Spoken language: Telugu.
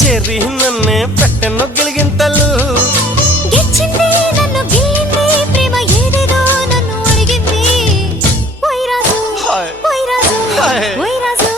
చేరి నన్నే పెట్టెను గిలిగింతలు గిచ్చింది నన్ను గిల్లింది ప్రేమ ఏదేదో నన్ను అడిగింది ఓయ్ రాజు హాయ్ ఓయ్ రాజు హాయ్ ఓయ్ రాజు